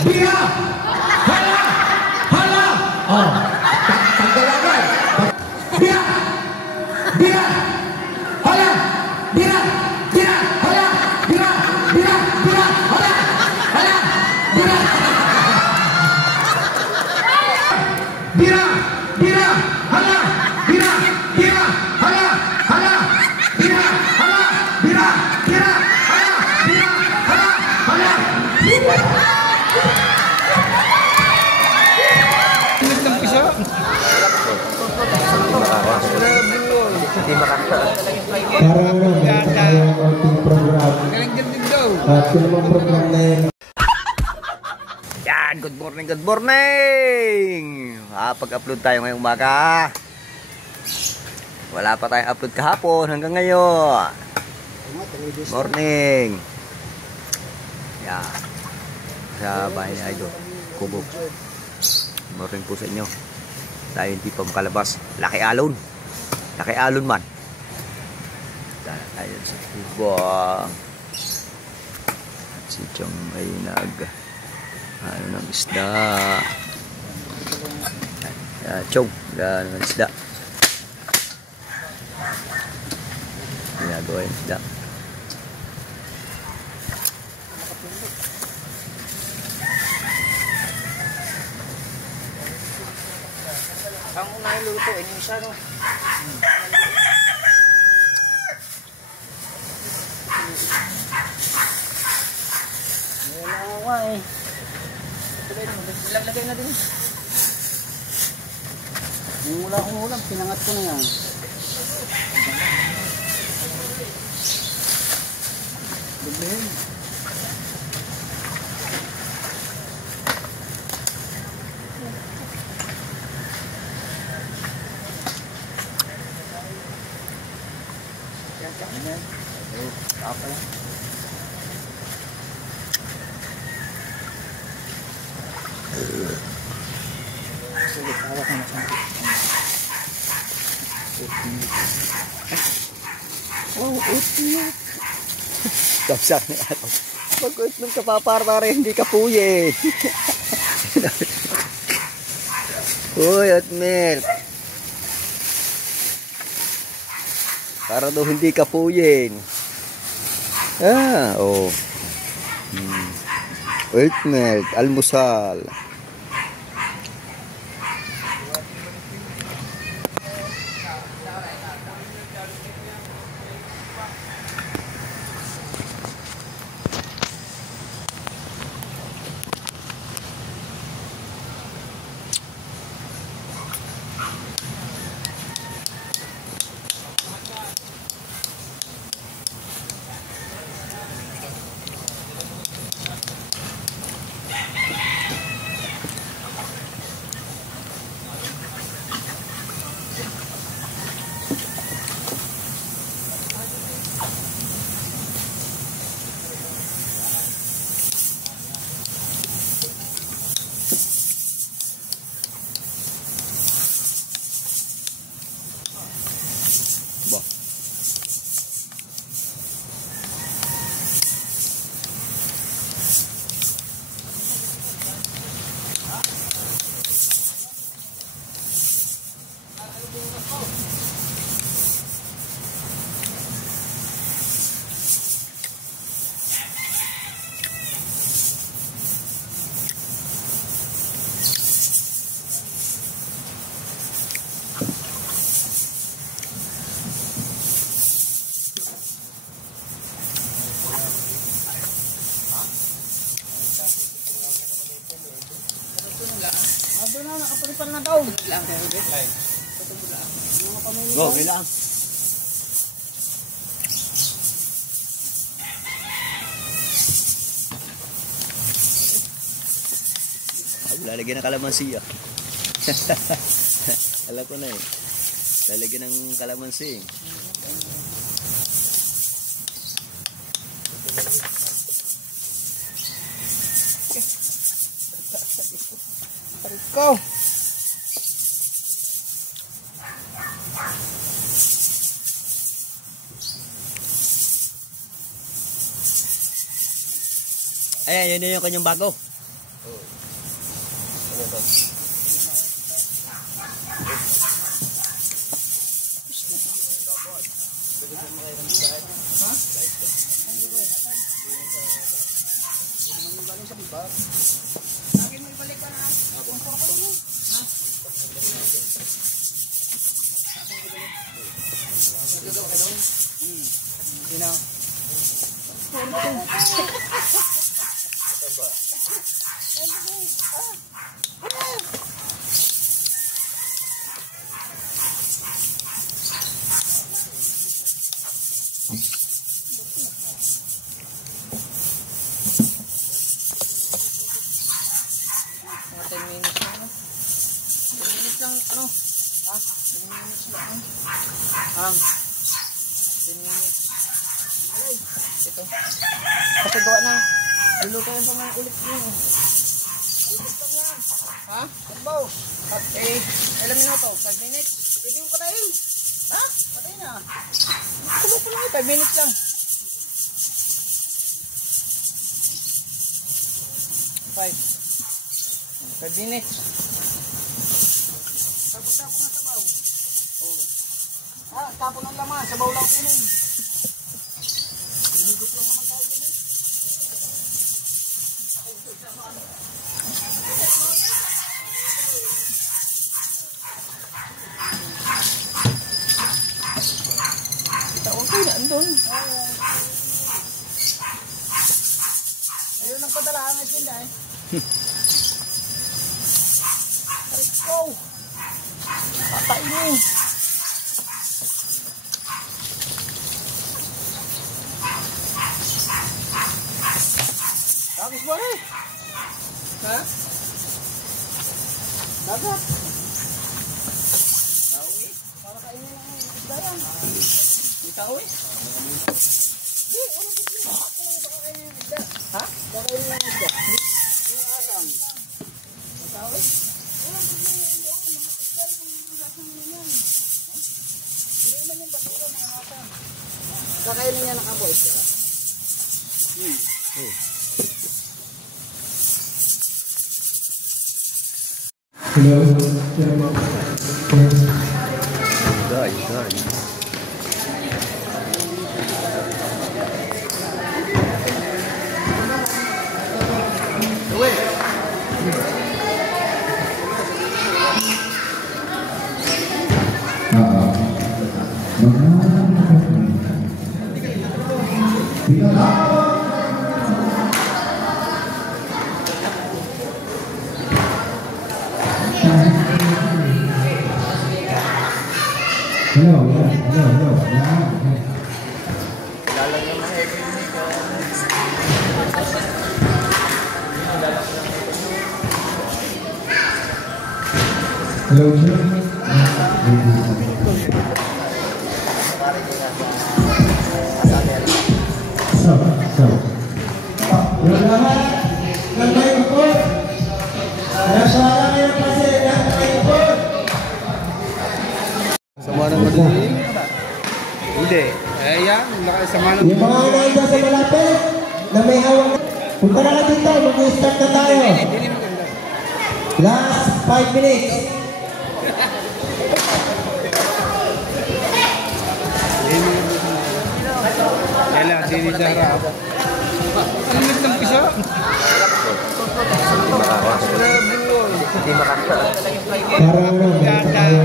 Bira! Hala! Hala! Oh, tagdalagan. Bira! Bira! Hala! Bira! Bira! Hala! Bira! Bira! Bira! Hala! Hala! Bira! Bira! Bira! Hala! Bira! Bira! Hala! Hala! Bira! Hala! Bira! Bira! Hala! Bira! Hala! Hala! Hindi makakita. Parang ang ating program. At yung program na yun. Yan, good morning, good morning! Pag-upload tayo ngayong umaga. Wala pa tayong upload kahapon hanggang ngayon. Morning. Yan. Sa bahay ni Idol Kubo. Morning po sa inyo. Tayo hindi pa makalabas. Laki alon. Laki alon man. Tayo sa Kubo. At si Chong ay ano ng isda. Chong, ano ng isda. Ginagawa yung isda. Ang unang luto, inisa no? Wala nga eh. Lagay na din. Yung wala akong ulam, pinangat ko na yan. Dugin. Apa lang? Sige, hawak mo na siya. Oh, utnok. Kapsak ni Ato. Pag-utnok ka papartare, hindi ka puyin. Uy, Otmel. Para daw hindi ka puyin. Oh. Otmel, almusal. Nakapalipan na daw. Go, ilang. Lalagyan ng kalamansi ah. Alam ko na eh. Lalagyan ng kalamansi. Go. Ayan, yun yung kanyang bago. Mga 10 minutes lang, no? 10 minutes lang, ano? Ha? 10 minutes lang. 10 minutes. Ito. Kasi gawa na. Luluto yan pa mga ulit yun. Ulit lang yan. Ha? Sabaw. At ilang minuto? 5 minutes? Pwede mo patayin. Ha? Patayin na. Sabaw pa lang. 5 minutes lang. 5 minutes. Tapos-tapos na sabaw. Oh. Ah, tapon ang laman. Sabaw lang kunin. Hinigot lang naman tayo din eh. Kita okay na andun. Ayun ang padala ang asinda eh. Let's go! Patay mo! Tapos ba eh? Ha? Dagat! Tao eh? Para kainin lang ang isda yan. May tao eh? Di, walang bigla. Baka kainin yung isda. Ha? Baka kainin yung isda. Yung asang. May tao eh? Walang bigla yung isda. Mga isda yung asang yan. Hindi naman yung basura ng asang. Kakainin niya ng kapoy. Hello. Guys. Hello, sir. Yung lahat ng may upod, nasa ngayon kasi ng may upod. Sama ng madilim? Hindi. Yan, sama ng Yung mga nandun sa malapit na may hawak, punta na ka dito, mag-start na tayo. Last 5 minutes. Kailan, sini sa harap. Ang nagtang piso? Hindi makakita. Parang may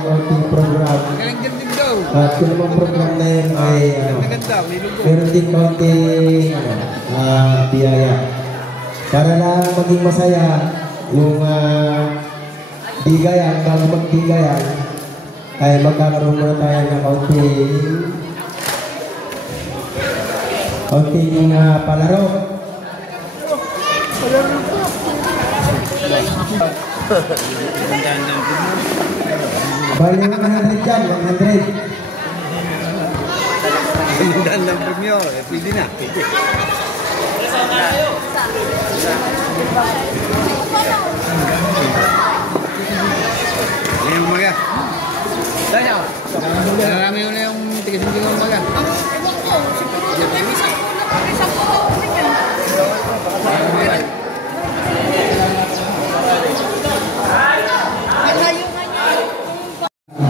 konting program. Galing din din daw. At kung naman program na yun ay Naganda, nilugo. meron din konting biyaya. Para lang maging masaya yung bigayan, bago magbigayan ay magkakaroon muna tayo ng konting palaro. Bali 100 dyan, 100. Pinundan ng premyo. Pwede na. Pwede. Ayan umaga. Danya. Narami yun na yung tigas-tigas ng umaga. Ang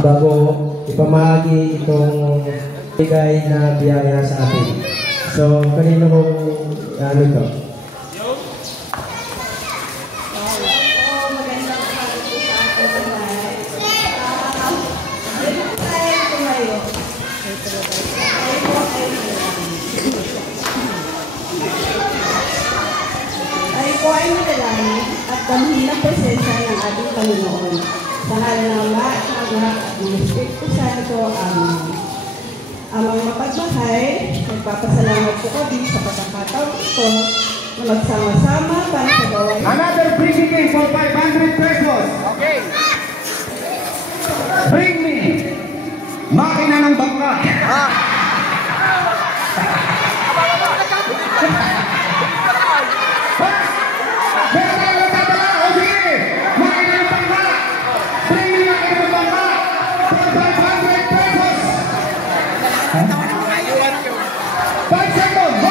bago ipamahagi itong bigay na biyaya sa atin. So, kanino kong ano ito? Ay po ay madalangin at damhin ng presensya ng ating Panginoon. Sa ngalan ng Ama at ng Anak at ng Espiritu Santo. Amen. Amang mapagmahal, nagpapasalamat po kami sa pagkakataon ito na magsama-sama para sa gawain. Another free game for 500 pesos. Okay. Bring me makina ng bangka. Meron tayo nagtatala. O sige, makina ng bangka. Bring me makina ng bangka for 500 pesos. 5 seconds. 1.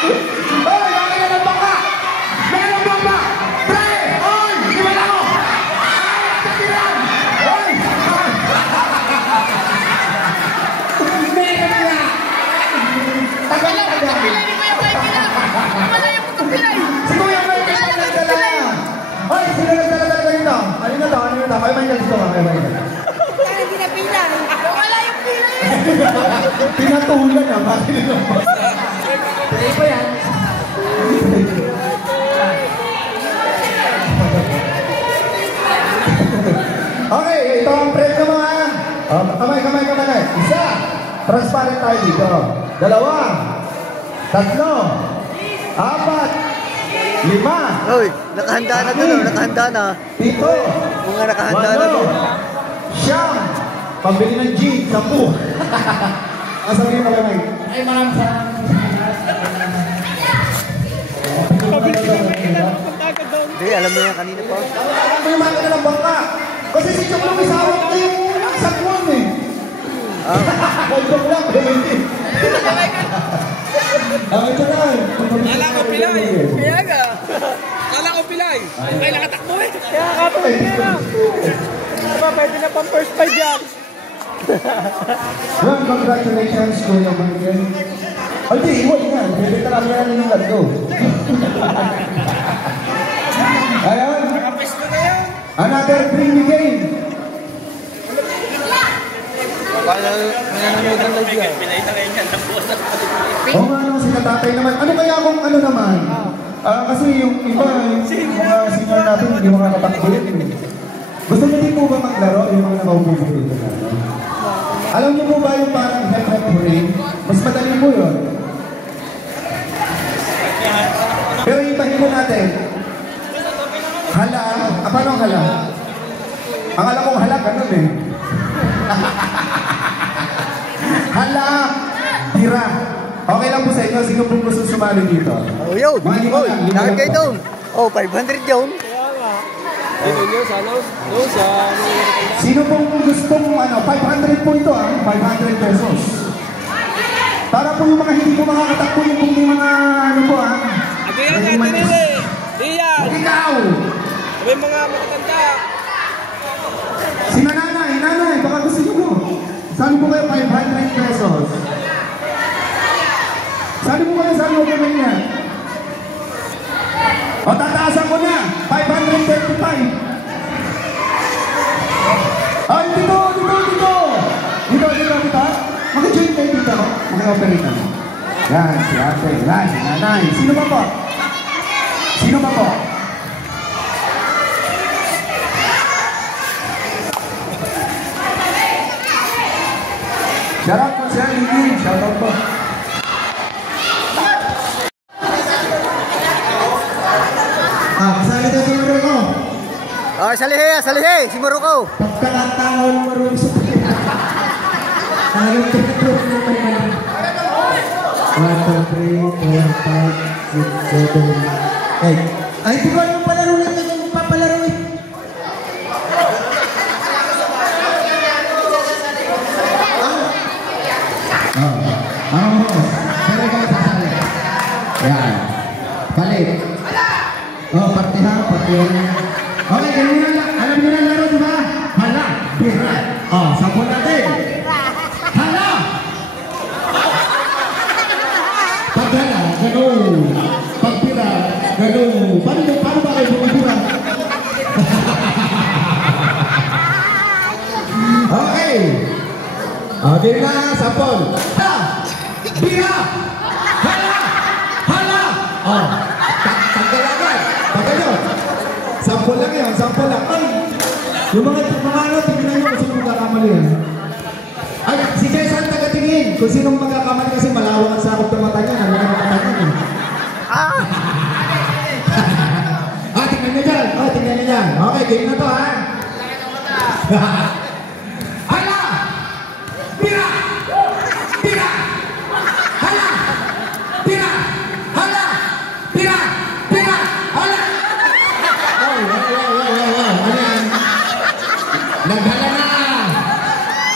Hoy, makina ng bangka. Meron bangka. Pre, on. Di ba lang ako? Tatiran. Hoy. Meron na. Tagal-tagal. Si Kuya Mike ay nagdala. Hoy, sino nagdala dito? Ano na to? Ano na to? Kayo may nagdito ka? Kayo may nagdala. Kaya pinapila. Wala yung pila yun. Pinatulan na. Bakit ito? Pwede pa yan. Okay, ito ang premyo mo ha. Kamay. Isa. Transparent tayo dito. 2. 3. 4. 5. Hoy, nakahanda na doon, nakahanda na. 7. Kung nga nakahanda na doon. 9. Pambili ng jeep, 10. Ang sabihin mo kamay. Ay, maraming salamat. Hindi, alam mo yan kanina pa. Ano yung makina ng bangka? Kasi si Chok lang isawak na yung sakwan eh. Kay Chok lang, hindi. Ito lang. Kala ko pilay. Kaya ka. Kala ko pilay. Ay, nakatakbo eh. Kaya katuloy na. Diba, pwede na pang first 5 yan. Well, congratulations, Kuya Michael. Ay, di, iwan nga. Pwede talaga yan yung lago. Ayan. Nakapesto na yan. Another bring me game. Oo nga naman, si tatay naman. Ano kaya kung ano naman? Kasi yung iba, yung mga senior natin, hindi makakatakbo yun. Gusto niyo din po ba maglaro yung mga nakaupo dito natin? Alam niyo po ba yung parang hep-hep ring? Mas madali po yun. Pero ibahin mo natin. Hala, paano ang hala? Ang alam kong hala, ganun eh. Hala, tira. Okay lang po sa inyo, sino pong gusto sumali dito? Oh, yun. Oy, nakit kayo doon. Oh, 500 yun. Sino pong gustong 500 po ito 500 pesos. Para po yung mga hindi po makakatakbo yung kung may mga ano po Ikaw! May mga makatanda. Si nanay, baka gusto nyo po. Saan po kayo 500 pesos? Saan po kayo saan mo po niya? O tataasan ko na, 535. Ay, dito. Mag-join kayo dito. Mag-operate na. Yan, si ate, yan, si nanay. Sino ba po? Shout out po sa Lili. Shout out po. Kasali tayo sa Maroko. Oh, salihe, si Maroko. Pagkalantangon marunong sa pagkalantangon. Talagang tutok na naman. 1, 2, 3, 4, 5, 6, 7, 8. Ay, di ba yung palaro na ito yung papalaro eh? Ang boss. Pero ikaw sasali. Yan. Balik. Oh, partihan, partihan. Okay, ganyan na. Alam niyo na laro, di ba? Hala, bira. Oh, sabon natin. Hala! Paghala, gano'n. Pagbira, gano'n. Paano ba kayo bumibira? Okay. Okay na, sabon. Hala! Bira! Hala! Hala! Oh, tanggal agad. Tanggal yun. Sample lang yun, sample lang. Ay! Yung mga ano, tingnan nyo kung sino magkakamali yan. Ay, si Jason tagatingin. Kung sinong magkakamali kasi malawak ang sakop ng mata niya. Ano na mata niya? Tingnan nyo dyan. Tingnan nyo dyan. Okay, game na to ha. Hala! Bira! Bira! Hala! Bira! Hala! Bira! Bira! Hala! Ano yan? Naghala na!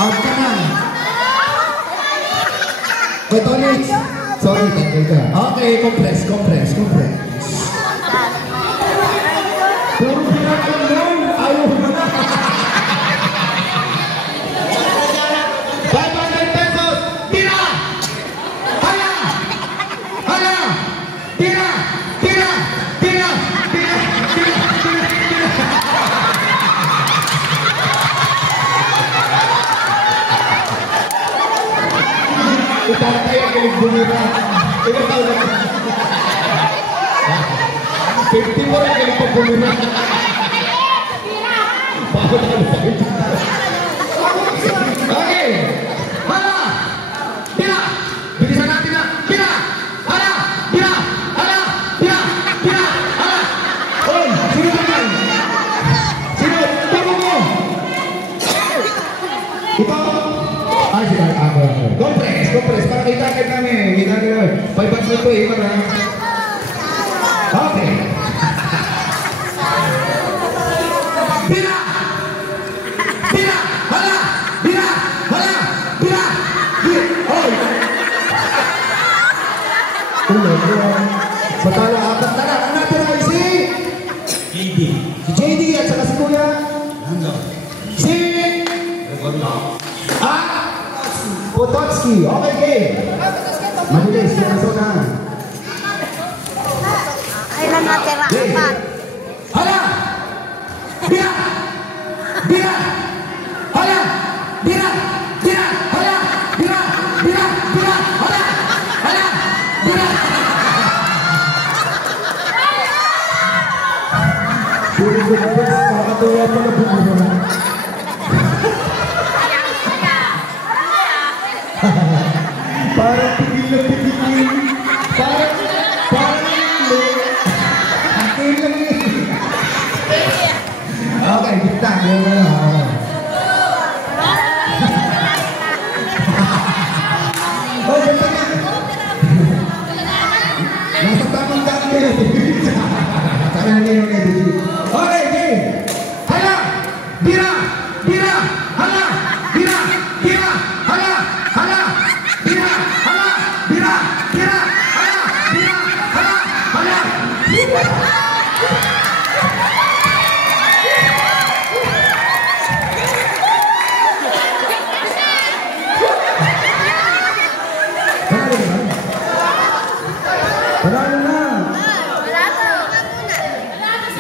Out ka na! Wait, Tony! Sorry, tanggal ka. Okay, compress. Pero pinagkaroon! Ayaw mo na! 500 pesos! Tira! Hala! Hala! Tira! Tira! Tira! Tira! Tira! Tira! Tira! Itahan tayo ang galing bumira. Ilang taon na. 50 mo rin galing pang bumira. Bakit na sakit? Okay! Hala! Tira! Bilisan natin na! Tira! Hala! Tira! Hala! Tira! Tira! Hala! Oy! Sino naman? Sino? Tama mo! Ikaw? Ay, sila ako. Compress. Para kita namin. Kita nila. 500 to eh. Okay. Tira! Tira! Hala! Tira! Hala! Tira! Oy! Patalo apat na lang. Ang natira ay si JD. Si JD at saka si Kuya si Potocki. Okay, game. Mabilis. Kaya sa una. Ilan natira? Apat. Hala! Bira! Bira! Hala! Bira! Bira! Hala! Bira! Bira! Bira! Hala! Hala! Bira! Puro ko na bes, nakakatuwa pala bumura. Parang pigil na pigil. Parang hindi. Akin lang yun. Okay, kita. Oh, ganda nga. Nasa tamang daan kayo. Sana ngayon ang edit. Okay, game. Hala! Bira! Bira! Hala! Bira! Bira! Hala! Hala! Bira! Hala! Bira! Bira! Hala! Bira! Hala! Hala! Bira! Panalo na!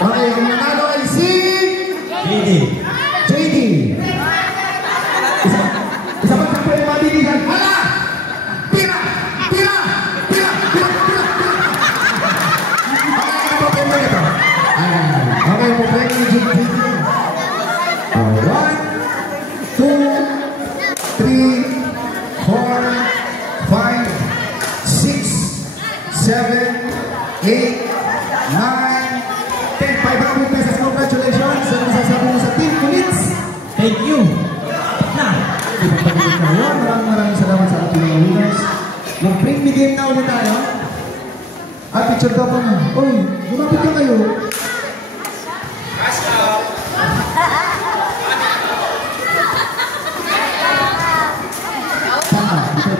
Okay, ang nanalo ay si JD. Isa pa sa pwede mabilisan. Hala! Tira! Tira! Tira! Tira! Tira! Okay, ano po pwede mo ito? Okay, po pwede ni JD. 1, 2, 3, 4, 5, 6, 7, 8, 9, 10, 500 pesos. Congratulations! Ano masasabi mo sa Team Kulits? Thank you! Maraming salamat sa ating mga winners. Mag-bring me game na ulit tayo. Picture daw pa na. Uy, lumapit ka kayo.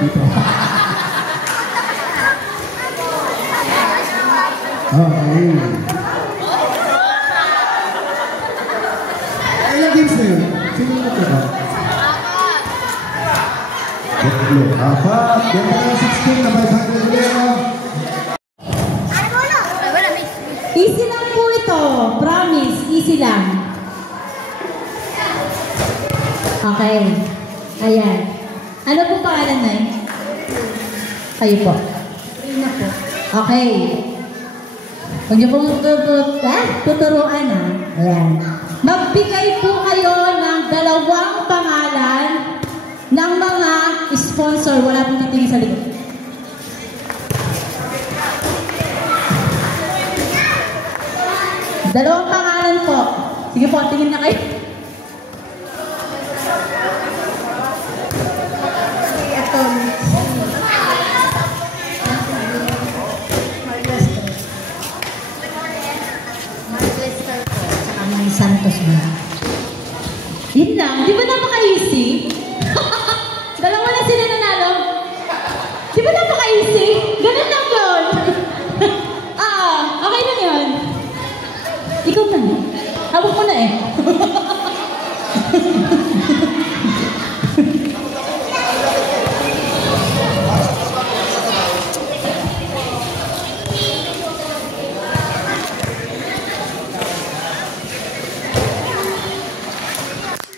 Dito. Okay. Ilang games na yun? Sino na ito ba? Apat. Ganda na 16 na 500 euro. Easy lang po ito. Promise, easy lang. Okay. Ayan. Ano po pangalan na yun? Kayo po. Rina po. Okay. Huwag niyo pong tuturuan ha. Ayan. Magbigay po kayo ng 2 pangalan ng mga sponsor. Wala pong titingin sa likod. Dalawang pangalan po. Sige po, tingin na kayo. Santos ba? Yun lang. Di ba napaka-easy? Dalawa na sila nanalo. Di ba napaka-easy? Ganun lang yun. Okay lang yun. Ikaw na. Hawak mo na eh.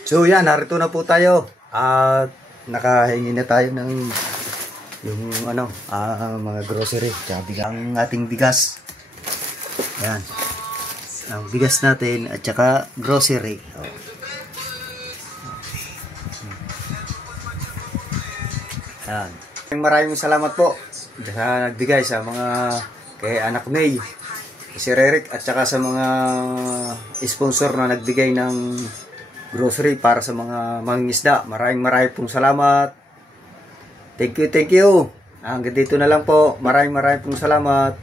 So yan, narito na po tayo at nakahingi na tayo ng yung ano, mga grocery tsaka ang ating bigas. Yan. Ang bigas natin at saka grocery. Yan. Maraming salamat po sa nagbigay sa mga kay Anak May, si Eric at saka sa mga sponsor na nagbigay ng grocery para sa mga mangingisda. Maraming pong salamat. Thank you. Hanggang dito na lang po. Maraming pong salamat.